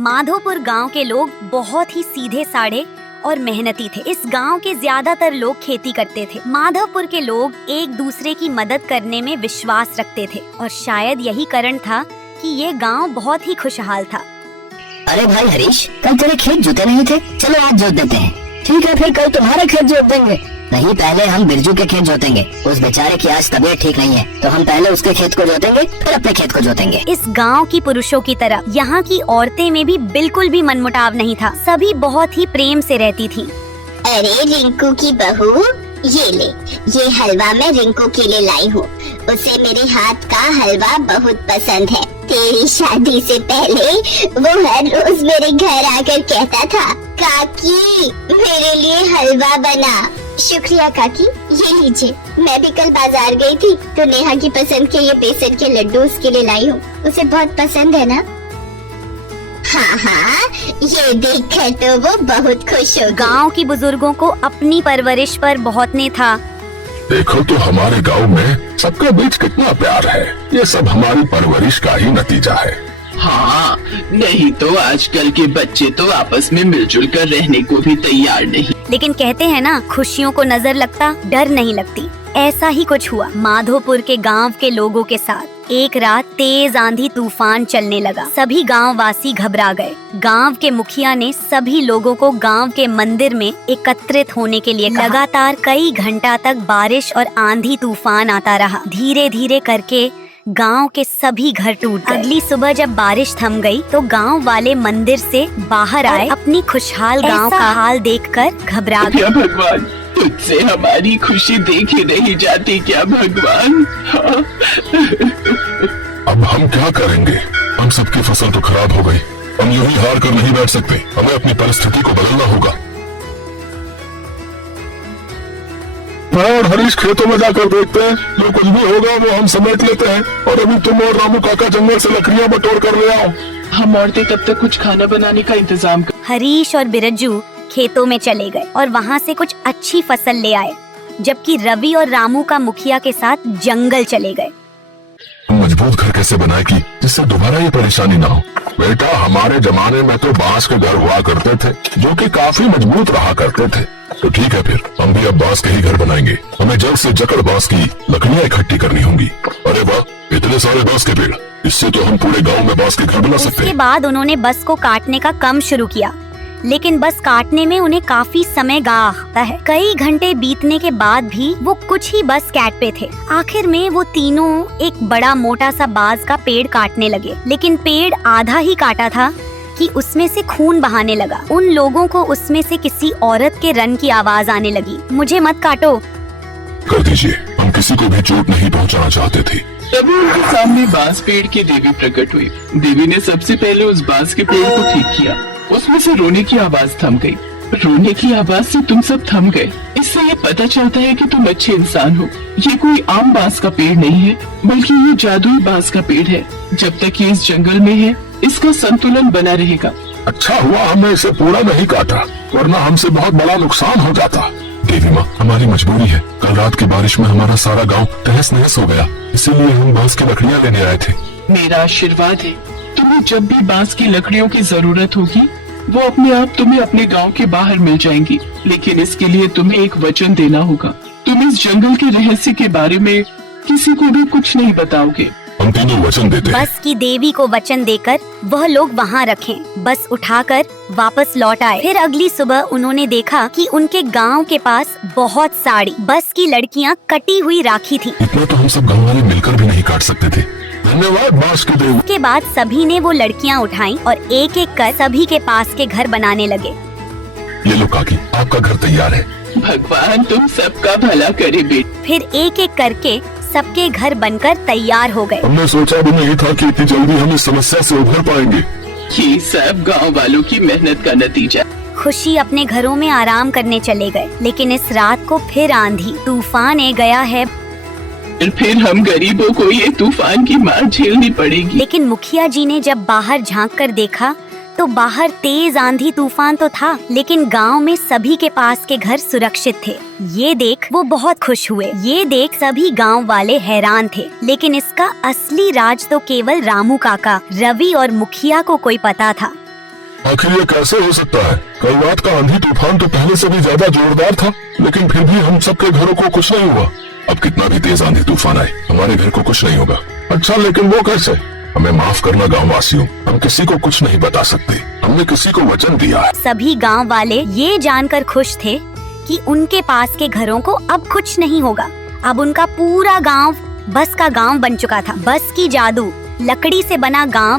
माधोपुर गांव के लोग बहुत ही सीधे साधे और मेहनती थे। इस गांव के ज्यादातर लोग खेती करते थे। माधोपुर के लोग एक दूसरे की मदद करने में विश्वास रखते थे और शायद यही कारण था कि ये गांव बहुत ही खुशहाल था। अरे भाई हरीश, कल तेरे खेत जोते नहीं थे, चलो आज जोत देते हैं। ठीक है, फिर कल तुम्हारा खेत जोत देंगे। नहीं, पहले हम बिरजू के खेत जोतेंगे। उस बेचारे की आज तबीयत ठीक नहीं है, तो हम पहले उसके खेत को जोतेंगे, फिर अपने खेत को जोतेंगे। इस गांव की पुरुषों की तरह यहाँ की औरतें में भी बिल्कुल भी मनमुटाव नहीं था। सभी बहुत ही प्रेम से रहती थी। अरे रिंकू की बहू, ये ले, ये हलवा मैं रिंकू के लिए लाई हूँ। उसे मेरे हाथ का हलवा बहुत पसंद है। तेरी शादी से पहले वो हर रोज मेरे घर आकर कहता था, काकी मेरे लिए हलवा बना। शुक्रिया काकी, ये लीजिए। मैं भी कल बाजार गई थी तो नेहा की पसंद के ये बेसन के लड्डू उसके लिए लाई हूँ। उसे बहुत पसंद है ना? हाँ हाँ, ये देखकर तो वो बहुत खुश हो। गांव की बुजुर्गों को अपनी परवरिश पर बहुत ने था। देखो तो हमारे गांव में सबका बीच कितना प्यार है। ये सब हमारी परवरिश का ही नतीजा है। हाँ, नहीं तो आजकल के बच्चे तो आपस में मिलजुल कर रहने को भी तैयार नहीं। लेकिन कहते हैं ना, खुशियों को नजर लगता डर नहीं लगती। ऐसा ही कुछ हुआ माधोपुर के गांव के लोगों के साथ। एक रात तेज आंधी तूफान चलने लगा। सभी गांव वासी घबरा गए। गांव के मुखिया ने सभी लोगों को गांव के मंदिर में एकत्रित होने के लिए कहा। लगातार कई घंटा तक बारिश और आंधी तूफान आता रहा। धीरे धीरे करके गांव के सभी घर टूट गए। अगली सुबह जब बारिश थम गई तो गांव वाले मंदिर से बाहर आए। अपनी खुशहाल गांव का हाल देखकर घबरा गए। क्या भगवान, तुझसे हमारी खुशी देखी नहीं जाती क्या भगवान? हाँ। अब हम क्या करेंगे? हम सबकी फसल तो खराब हो गई। हम यूं ही हार कर नहीं बैठ सकते। हमें अपनी परिस्थिति को बदलना होगा। मैं और हरीश खेतों में जाकर देखते हैं, जो कुछ भी होगा वो हम समेट लेते हैं। और अभी तुम और रामू काका जंगल से लकड़ियां बटोर कर ले आओ। हम औरतें तब तक कुछ खाना बनाने का इंतजाम कर। हरीश और बिरजू खेतों में चले गए और वहाँ से कुछ अच्छी फसल ले आए, जबकि रवि और रामू का मुखिया के साथ जंगल चले गए। मजबूत घर कैसे बनाए कि जिससे दोबारा ये परेशानी ना हो? बेटा, हमारे जमाने में तो बांस के घर हुआ करते थे, जो कि काफी मजबूत रहा करते थे। तो ठीक है, फिर हम भी अब बांस के ही घर बनाएंगे। हमें जल्द से जकड़ बांस की लकड़ियां इकट्ठी करनी होंगी। अरे वाह, इतने सारे बांस के पेड़! इससे तो हम पूरे गांव में बांस के घर बना सकते हैं। उसके बाद उन्होंने बस को काटने का काम शुरू किया, लेकिन बस काटने में उन्हें काफी समय लगता है। कई घंटे बीतने के बाद भी वो कुछ ही बस काट पे थे। आखिर में वो तीनों एक बड़ा मोटा सा बांस का पेड़ काटने लगे, लेकिन पेड़ आधा ही काटा था कि उसमें से खून बहाने लगा। उन लोगों को उसमें से किसी औरत के रन की आवाज आने लगी। मुझे मत काटो, कर दीजिए, हम किसी को भी चोट नहीं पहुंचाना चाहते थे। तभी उनके सामने बांस पेड़ की देवी प्रकट हुई। देवी ने सबसे पहले उस बांस के पेड़ को ठीक किया। उसमें से रोने की आवाज थम गई। रोने की आवाज से तुम सब थम गए। इससे ये पता चलता है कि तुम अच्छे इंसान हो। ये कोई आम बांस का पेड़ नहीं है, बल्कि ये जादुई बांस का पेड़ है। जब तक ये इस जंगल में है, इसका संतुलन बना रहेगा। अच्छा हुआ हमने इसे पूरा नहीं काटा, वरना हमसे बहुत बड़ा नुकसान हो जाता। देवी माँ, हमारी मजबूरी है। कल रात की बारिश में हमारा सारा गांव तहस नहस हो गया, इसीलिए हम बांस की लकड़ियां लेने आए थे। मेरा आशीर्वाद है, तुम्हें जब भी बांस की लकड़ियों की जरूरत होगी, वो अपने आप तुम्हें अपने गांव के बाहर मिल जाएंगी। लेकिन इसके लिए तुम्हें एक वचन देना होगा। तुम इस जंगल के रहस्य के बारे में किसी को भी कुछ नहीं बताओगे। हम तीनों वचन देते हैं। बस की देवी को वचन देकर वह लोग वहाँ रखें। बस उठाकर वापस लौट आए। फिर अगली सुबह उन्होंने देखा कि उनके गांव के पास बहुत सारी बस की लड़कियाँ कटी हुई राखी थी। इतना तो हम सब गाँव वाले मिलकर भी नहीं काट सकते थे। धन्यवाद बांस की देवी। के बाद सभी ने वो लड़कियाँ उठाई और एक एक कर सभी के पास के घर बनाने लगे। ये लो काकी, आपका घर तैयार है। भगवान तुम सबका भला करे बेटी। फिर एक एक करके सबके घर बनकर तैयार हो गए। हमने सोचा भी नहीं था कि इतनी जल्दी हम इस समस्या से उभर पाएंगे। ये सब गांव वालों की मेहनत का नतीजा। खुशी अपने घरों में आराम करने चले गए, लेकिन इस रात को फिर आंधी तूफान आ गया है। फिर हम गरीबों को ये तूफान की मार झेलनी पड़ेगी। लेकिन मुखिया जी ने जब बाहर झांक कर देखा तो बाहर तेज आंधी तूफान तो था, लेकिन गांव में सभी के पास के घर सुरक्षित थे। ये देख वो बहुत खुश हुए। ये देख सभी गांव वाले हैरान थे, लेकिन इसका असली राज तो केवल रामू काका, रवि और मुखिया को कोई पता था। आखिर ये कैसे हो सकता है? कल रात का आंधी तूफान तो पहले से भी ज्यादा जोरदार था, लेकिन फिर भी हम सबके घरों को कुछ नहीं हुआ। अब कितना भी तेज आंधी तूफान आए, हमारे घर को कुछ नहीं होगा। अच्छा, लेकिन वो कैसे? हमें माफ करना गाँव वासियों, हम किसी को कुछ नहीं बता सकते। हमने किसी को वचन दिया है। सभी गांव वाले ये जानकर खुश थे कि उनके पास के घरों को अब कुछ नहीं होगा। अब उनका पूरा गांव बस का गांव बन चुका था। बस की जादू लकड़ी से बना गांव